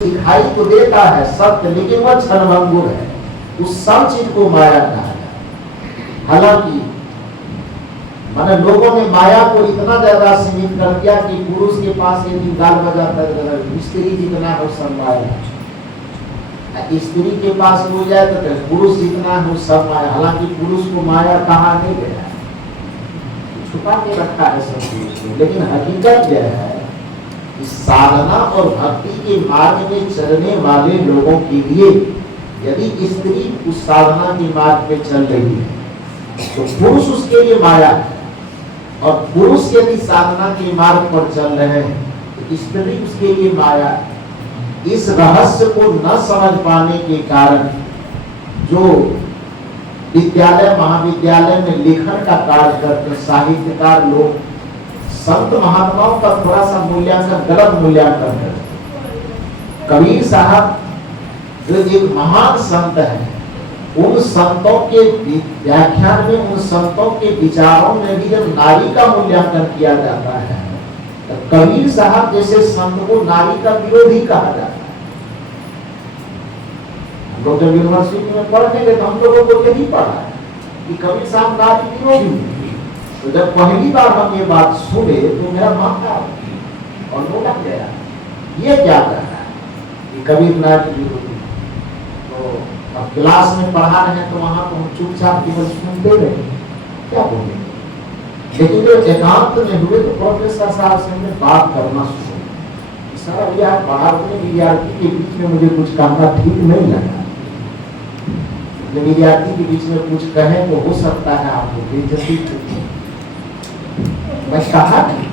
दिखाई तो देता है सत्य, लेकिन वह क्षणभंगुर है। उस सब चीज को माया कहा है। हालांकि माने लोगों ने माया को इतना ज्यादा सीमित कर दिया कि पुरुष के पास यदि गाल बजाता है, स्त्री जितना है सब माया, स्त्री के पास हो जाए तो पुरुष जितना है सब माया। हालांकि पुरुष को माया कहा नहीं गया, छुपा के रखा है सब पुरुष को। लेकिन हकीकत यह है कि साधना और भक्ति के मार्ग में चलने वाले लोगों के लिए यदि स्त्री उस साधना के मार्ग पे चल रही है तो पुरुष उसके लिए माया है, और पुरुष यदि साधना के मार्ग पर चल रहे हैं तो स्त्री उसके लिए माया है। इस रहस्य को न समझ पाने के कारण जो विद्यालय महाविद्यालय में लेखन का कार्य करते साहित्यकार लोग संत महात्माओं का थोड़ा सा मूल्यांकन, गलत मूल्यांकन करते। कबीर साहब जो एक महान संत है, उन संतों के व्याख्यान में, उन संतों के विचारों में भी जब नारी का मूल्यांकन किया जाता है तो कबीर साहब जैसे संत को नारी का विरोधी कहा जाता है। हम लोग जब यूनिवर्सिटी में पढ़ने गए तो हम लोगों को यही पढ़ा है कि कबीर साहब नारी विरोधी। तो जब पहली बार हम ये बात सुने तो मेरा माथा और रोना गया, ये क्या कर रहा है कि कबीर नारी विरोधी। तो अब क्लास में पढ़ा रहे हैं तो वहां तो हम चुपचाप केवल सुनते रहे, क्या बोलेंगे। लेकिन जो एकांत में हुए तो प्रोफेसर साहब से हमने बात करना शुरू। सारा यह पढ़ाने विद्यार्थी के बीच में मुझे कुछ कहना ठीक नहीं लगा। विद्यार्थी के बीच में कुछ कहें तो हो सकता है आपको बेइज्जती, मैं कहा नहीं,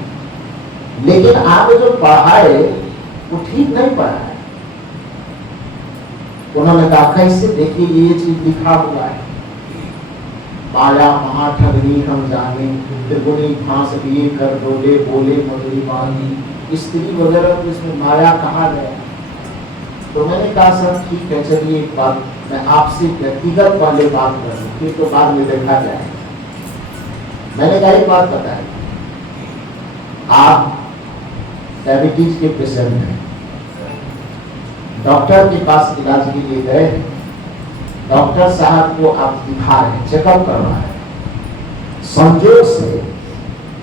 लेकिन आप जो पढ़ाए वो ठीक नहीं पढ़ाए। उन्होंने कहा कैसे, देखिए ये चीज लिखा हुआ है, माया महाठगनी हम जाने, त्रिगुणी फांस लिए कर डोले, बोले मधुरी बानी, स्त्री वगैरह तो इसमें माया कहा गया। तो मैंने कहा सर ठीक है, चलिए एक बात मैं आपसे व्यक्तिगत वाले बात करूं, फिर तो बाद में देखा जाए। मैंने कहा एक बात बताई, आप डायबिटीज के पेशेंट हैं, डॉक्टर के पास इलाज के लिए गए, डॉक्टर साहब को आप दिखा रहे हैं, चेकअप करवा रहे हैं, संजोग से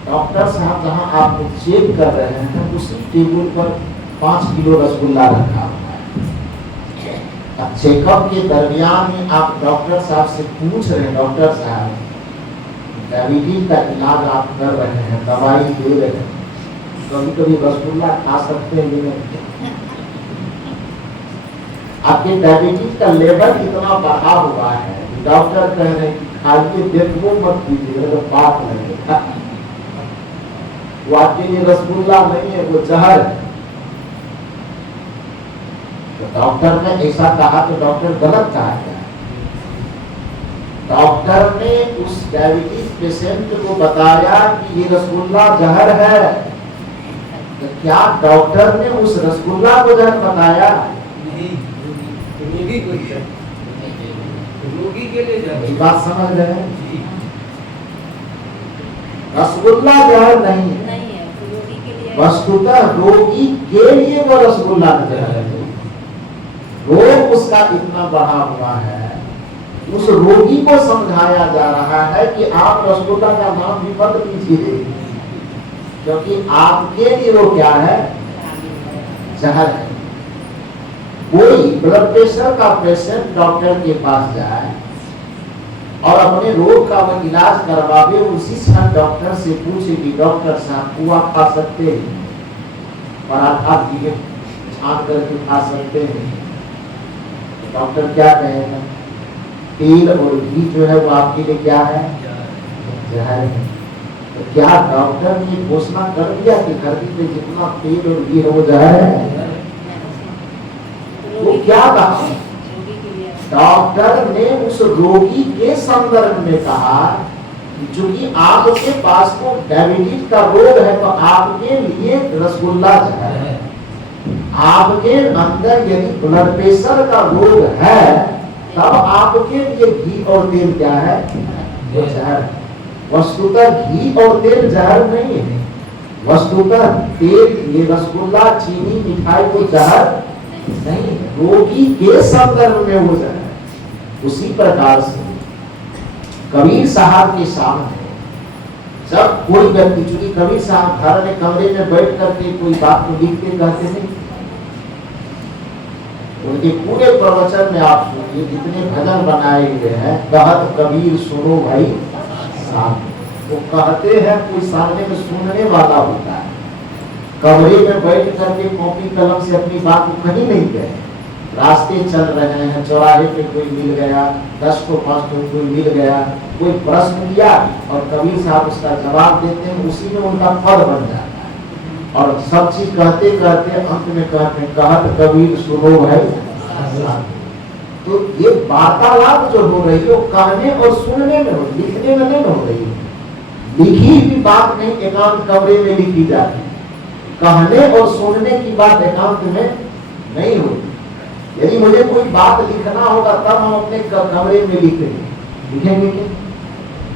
डॉक्टर साहब जहां आपको चेक कर रहे हैं उसी टेबल पर 5 किलो रसगुल्ला रखा हुआ है। अब चेकअप के दरमियान में आप डॉक्टर साहब से पूछ रहे हैं, डॉक्टर साहब डायबिटीज का इलाज आप कर रहे हैं, दवाई दे रहे हैं, कभी कभी रसगुल्ला खा सकते हैं नहीं, आपके डायबिटीज का लेवल इतना बढ़ा हुआ है कि डॉक्टर कह रहे हैं कि खाइए, देखो मत कीजिए, तो पाप लगेगा। वो आपके लिए रसगुल्ला नहीं है, वो जहर है। तो डॉक्टर ने ऐसा कहा तो डॉक्टर गलत कहा क्या? डॉक्टर ने उस डायबिटीज पेशेंट को बताया कि ये रसगुल्ला जहर है, तो क्या डॉक्टर ने उस रसगुल्ला को जहर बताया? रोगी के लिए बात समझ रहे हैं? रसगुल्ला जहर नहीं है, वस्तुतः रोगी के लिए वो रसगुल्ला जहर है। रोग उसका इतना बढ़ा हुआ है, उस रोगी को समझाया जा रहा है कि आप रसगुल्ला का नाम भी मत लीजिए, क्योंकि आपके लिए वो क्या है? जहर है। कोई ब्लड प्रेशर का पेशेंट डॉक्टर के पास जाए और अपने रोग का वो इलाज करवावे, उसी समय डॉक्टर से पूछे कि डॉक्टर साहब पुआ खा सकते हैं, पराठा भी छान करके खा सकते हैं? डॉक्टर क्या कहेगा? तेल और घी जो है वो आपके लिए क्या है? जहर है। तो क्या डॉक्टर ने घोषणा कर दिया कि धरती पे जितना तेल और घी है वो जहर है? वो क्या कहा? डॉक्टर ने उस रोगी के संदर्भ में कहा कि चूंकि आपके पास तो डायबिटीज का रोग है तो आपके लिए रसगुल्ला जहर है। आपके अंदर यदि ब्लड प्रेशर का रोग है तब आपके लिए घी और तेल क्या है? जहर है। वस्तुतः घी और तेल जहर नहीं है, वस्तुतः तेल, ये रसगुल्ला, चीनी, मिठाई को जहर नहीं, रोगी के संदर्भ में वो जहर है। उसी प्रकार से कबीर साहब के सामने जब कोई व्यक्ति, चूंकि कबीर साहब घर में कमरे में बैठ करके कोई बात को लिखते कहते नहीं, उनके पूरे प्रवचन में आप सुनिए, जितने भजन बनाए हुए हैं, कहत कबीर सुनो भाई सामने, वो कहते हैं कोई सामने में सुनने वाला होता है। कमरे में बैठ करके कॉपी कलम से अपनी बात को कहीं नहीं कहे। रास्ते चल रहे हैं, चौराहे पे कोई मिल गया, 10 को 5 को कोई मिल गया, कोई प्रश्न किया और कबीर साहब उसका जवाब देते हैं, उसी में उनका पद बन जाता है। और सब चीज कहते कहते अंत में कहते हैं कहत कबीर सुनो भाई। तो ये वार्तालाप जो हो रही है वो कहने और सुनने में हो, लिखने में नहीं हो रही है। लिखी भी बात नहीं एकांत कमरे में लिखी जाती, कहने और सुनने की बात एकांत में नहीं होती। यदि मुझे कोई बात लिखना होगा तब हम अपने कमरे में लिखेंगे क्या?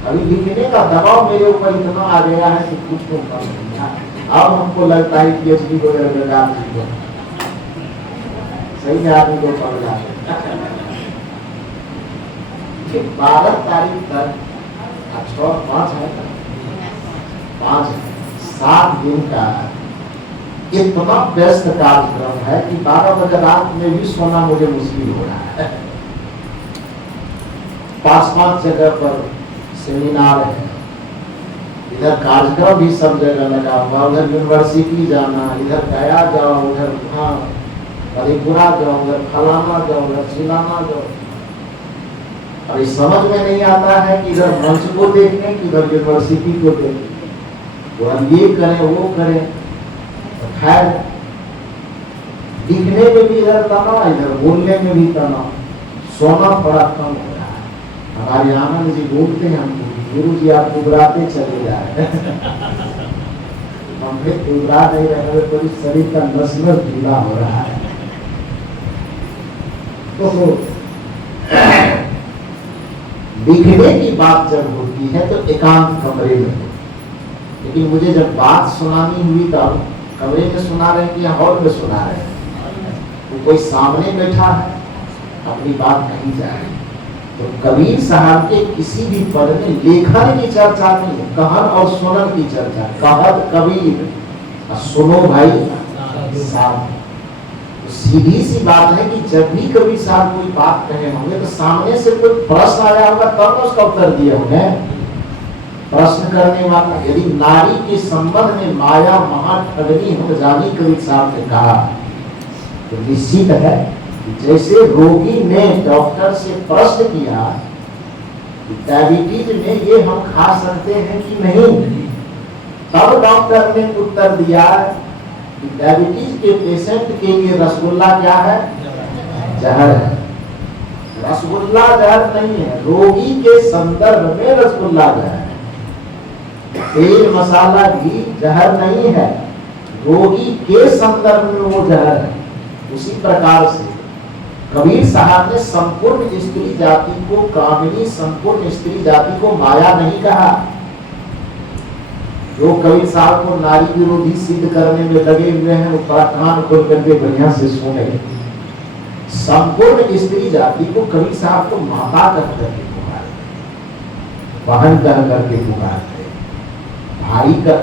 अभी लिखने का दबाव मेरे ऊपर इतना आ गया है कि कुछ तो कम नहीं है। अब हमको लगता है PhD वगैरह लगा दी, सही में आदमी को पढ़ जाते। 12 तारीख तक 5 है, 7 दिन का इतना व्यस्त कार्यक्रम है कि 12 बजे रात में भी सोना मुझे मुश्किल हो रहा है। 5 जगह पर सेमिनार है, इधर कार्यक्रम भी सब जगह लगा हुआ, उधर यूनिवर्सिटी जाना, इधर गया जाओ, उधर मधेपुरा जाओ, उधर फलाना जाओ, उधर चिलाना जाओ। अभी समझ में नहीं आता है कि इधर मंच को देखने कि इधर यूनिवर्सिटी को देखने, वो हम ये करें वो करें। खैर लिखने में भी इधर तनाव, इधर बोलने में भी तनाव, सोना थोड़ा कम हो रहा है। हमारे आनंद जी बोलते हैं हमको, गुरु जी आप उबराते चले जा रहे हैं। हम फिर उबरा नहीं रहे, तो शरीर का नस नस ढीला हो रहा है। तो लिखने की बात जब होती है तो एकांत कमरे में होती, लेकिन मुझे जब बात सुनानी हुई तब कमरे में सुना रहे हैं या हॉल में सुना रहे हैं, तो कोई सामने बैठा है अपनी बात कही जा रही। तो कबीर साहब के किसी भी पद में लेखन की चर्चा नहीं है, कहन और सुनन की चर्चा। कहत कबीर सुनो भाई साहब। तो सीधी सी बात है कि जब भी कबीर साहब कोई बात कहे होंगे तो सामने से कोई प्रश्न आया होगा तब उसका उत्तर दिए होंगे। प्रश्न करने वाला, यदि नारी के संबंध में माया महाठगनी हो जानी, कबीर साहब ने कहा, तो निश्चित है कि जैसे रोगी ने डॉक्टर से प्रश्न किया कि डायबिटीज में ये हम खा सकते हैं कि नहीं, तब डॉक्टर ने उत्तर दिया कि डायबिटीज के पेशेंट के लिए रसगुल्ला क्या है? जहर है। रसगुल्ला जहर नहीं है, रोगी के संदर्भ में रसगुल्ला जहर है। तेल मसाला भी जहर नहीं है, रोगी के संदर्भ में वो जहर है। उसी प्रकार से कबीर साहब ने संपूर्ण स्त्री जाति को कामिनी, संपूर्ण स्त्री जाति को माया नहीं कहा। जो कबीर साहब को नारी विरोधी सिद्ध करने में लगे हुए हैं, वो कान खोल करके बढ़िया से सुने। संपूर्ण स्त्री जाति को कबीर साहब को माता कह करके पुकारते, बहन कह करके पुकारते, भाई का,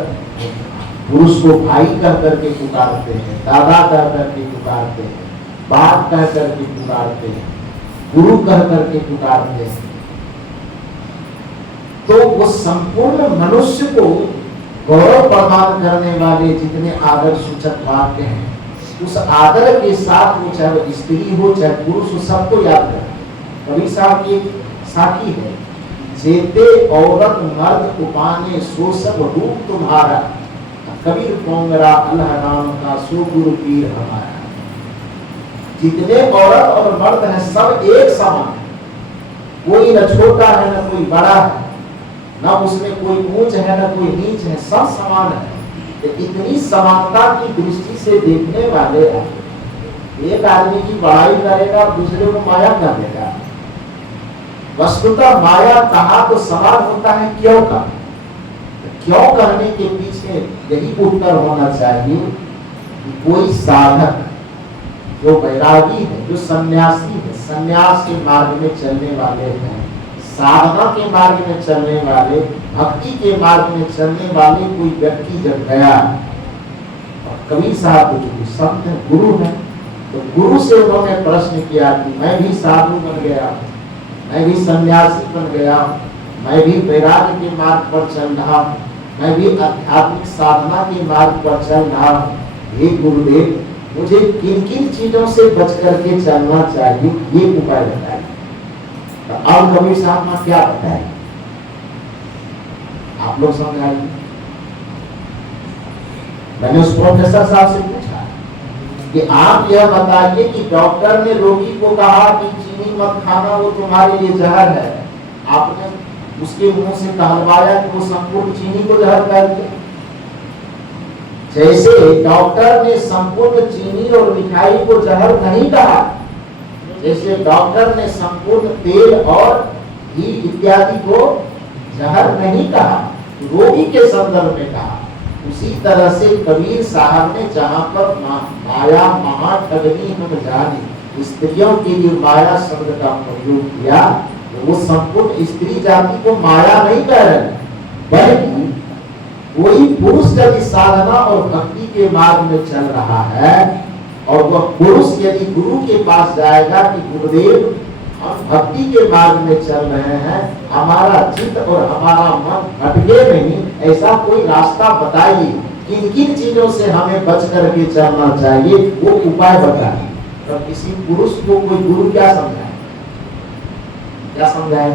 पुरुष को भाई कह करके पुकारते हैं, दादा कह करके पुकारते हैं, बाप कह करके पुकारते हैं, गुरु कह करके पुकारते हैं। तो वो संपूर्ण मनुष्य को गौरव प्रदान करने वाले जितने आदर सूचक वाक्य हैं, उस आदर के साथ वो चाहे स्त्री हो चाहे पुरुष हो, सबको याद करें। कबीर साहब की साखी है, जेते औरत मर्द उपाने सो सब रूप तुम्हारा, कबीर पोंगरा अल्लाह राम का सो गुरु पीर हमारा। जितने औरत और मर्द हैं सब एक समान है, कोई न छोटा है न कोई बड़ा है, न उसमें कोई ऊंच है न कोई नीच है, सब समान है। तो इतनी समानता की दृष्टि से देखने वाले एक आदमी की बड़ाई करेगा दूसरे को माया कर देगा। वस्तुतः माया कहा तो सवाल होता है क्यों का, क्यों करने के पीछे यही उत्तर होना चाहिए कि कोई साधक जो वैरागी है, जो सन्यासी है, सन्यास के मार्ग में चलने वाले हैं, साधना के मार्ग में चलने वाले, भक्ति के मार्ग में चलने वाले कोई व्यक्ति जब गया, और कबीर साहब जो संत हैं, गुरु हैं, तो गुरु से उन्होंने प्रश्न किया कि मैं भी साधु बन गया, मैं भी सन्यासी बन गया, मैं भी वैराग्य के मार्ग पर चल रहा, मैं भी आध्यात्मिक साधना के मार्ग पर चल रहा, हे गुरुदेव मुझे किन किन चीजों से बच करके चलना चाहिए, ये उपाय बताइए। तो अब कबीर साहब ने क्या बताया, आप लोग समझाइए। मैंने उस प्रोफेसर साहब से पूछा कि आप यह बताइए कि डॉक्टर ने रोगी को कहा कि चीनी मत खाना, वो तुम्हारे लिए जहर है, आपने उसके मुंह से कहलवाया कि वो संपूर्ण चीनी को जहर कर दिया। जैसे डॉक्टर ने संपूर्ण चीनी और मिठाई को जहर नहीं कहा, जैसे डॉक्टर ने संपूर्ण तेल और घी इत्यादि को जहर नहीं कहा, रोगी के संदर्भ में कहा, उसी तरह से कबीर साहब ने जहां पर माया महाठगनी हम जाने, स्त्रियों के लिए माया शब्द का प्रयोग किया, तो वो संपूर्ण स्त्री जाति को माया नहीं कह रहे, बल्कि कोई पुरुष यदि साधना और भक्ति के मार्ग में चल रहा है, और वह पुरुष यदि गुरु के पास जाएगा कि गुरुदेव हम भक्ति के मार्ग में चल रहे हैं, हमारा चित्त और हमारा मन भटके नहीं, ऐसा कोई रास्ता बताइए, किन किन चीजों से हमें बच करके चलना चाहिए, वो उपाय बताइए। तो किसी पुरुष को कोई गुरु क्या समझाए, क्या समझाए?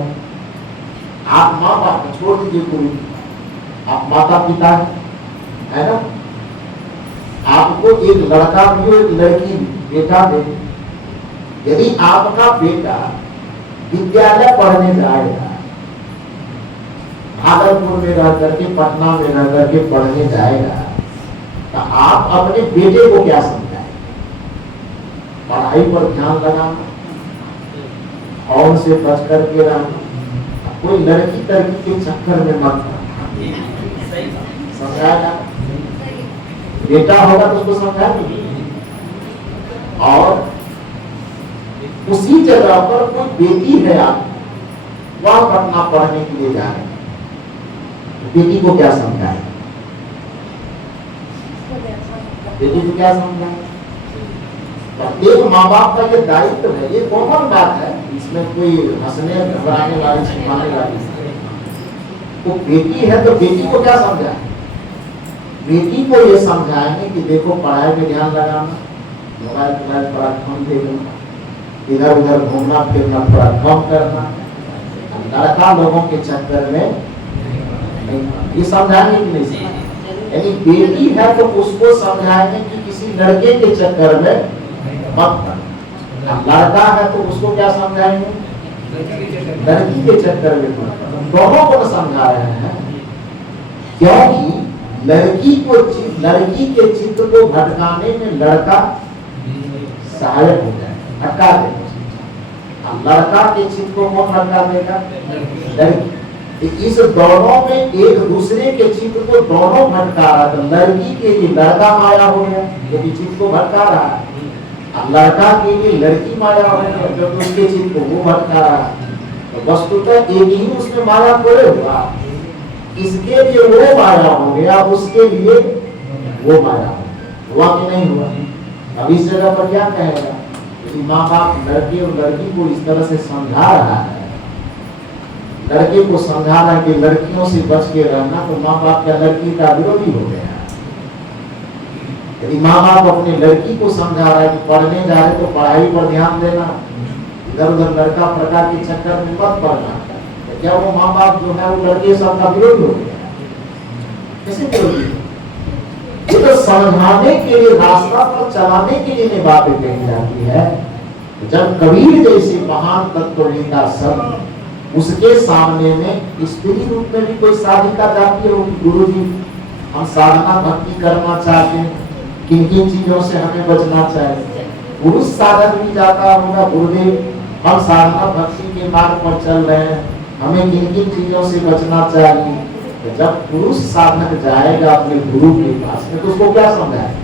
आप माँ बाप को छोड़ दीजिए, गुरु आप माता पिता है ना, आपको एक लड़का भी एक लड़की बेटा दे, यदि आपका बेटा विद्यालय पढ़ने जाएगा, भागलपुर में रह करके, पटना में रह करके पढ़ने जाएगा, तो आप अपने बेटे को क्या समझाएं? पढ़ाई पर ध्यान लगाना, और से बच करके रहना, कोई लड़की तड़की के चक्कर में मत पड़ना, समझाएगा? बेटा होगा तो उसको समझाएंगे। और उसी जगह पर कोई बेटी है, आप वह पटना पढ़ने के लिए जा रहे हैं, बेटी को क्या समझाए? बेटी को क्या समझाए? प्रत्येक माँ बाप का ये दायित्व है, ये कॉमन बात है, इसमें कोई हंसने घबराने वाली छिपाने वाली नहीं। वो बेटी है तो बेटी को क्या समझाए? बेटी को ये समझाएंगे कि देखो पढ़ाई में ध्यान लगाना, मोबाइल थोड़ा कम देखना, इधर उधर घूमना फिरना थोड़ा कम करना, लड़का लोगों के चक्कर में नहीं, ये समझाएंगे कि नहीं समझाएंगे? यानी बेटी है तो उसको समझाएंगे कि किसी लड़के के चक्कर में मत पड़ना, लड़का है तो उसको क्या समझाएंगे? लड़की के चक्कर में मत पड़ना। दोनों को समझा रहे हैं, क्योंकि लड़की के चित्त को भटकाने में लड़का सहायक हो जाए, भटका देगा। लड़का के चित्त को कौन भटका देगा? लड़की। इस दोनों में एक दूसरे के चित्त को दोनों भटका रहा है, तो लड़की के लिए लड़का माया हो गया, यदि चित्त को भटका रहा है, लड़का के लिए लड़की माया हो गया, जब उसके चित्त को वो भटका रहा है, तो वस्तुतः एक ही उसमें माया खोए हुआ, इसके लिए वो माया हो गया, उसके लिए वो माया हो गया, हुआ कि नहीं हुआ? अब इस जगह पर क्या कहेगा? कि माँ बाप लड़के और लड़की को इस तरह से समझा रहा है, लड़के को समझा रहा है कि लड़कियों से बच के रहना, तो माँ बाप क्या लड़की का विरोधी हो गया? यदि माँ बाप अपने लड़की को समझा रहा है कि पढ़ने जा रहे तो पढ़ाई पर ध्यान देना, इधर उधर लड़का प्रकार के चक्कर में मत पड़ना, तो क्या वो माँ बाप जो है वो लड़के सबका विरोध हो गया? कैसे विरोधी? ये तो समझाने के लिए, रास्ता पर चलाने के लिए बातें कही जाती है। जब कबीर जैसे महान तत्ववेता सब उसके सामने में स्त्री रूप में भी कोई साधिका जाती है, गुरु जी हम साधना भक्ति करना चाहते हैं, किन किन चीजों से हमें बचना चाहिए? पुरुष साधक भी जाता होगा, गुरुदेव हम साधना भक्ति के मार्ग पर चल रहे हैं, हमें किन किन चीजों से बचना चाहिए? तो जब पुरुष साधक जाएगा अपने गुरु के पास में, तो उसको क्या समझाएगा?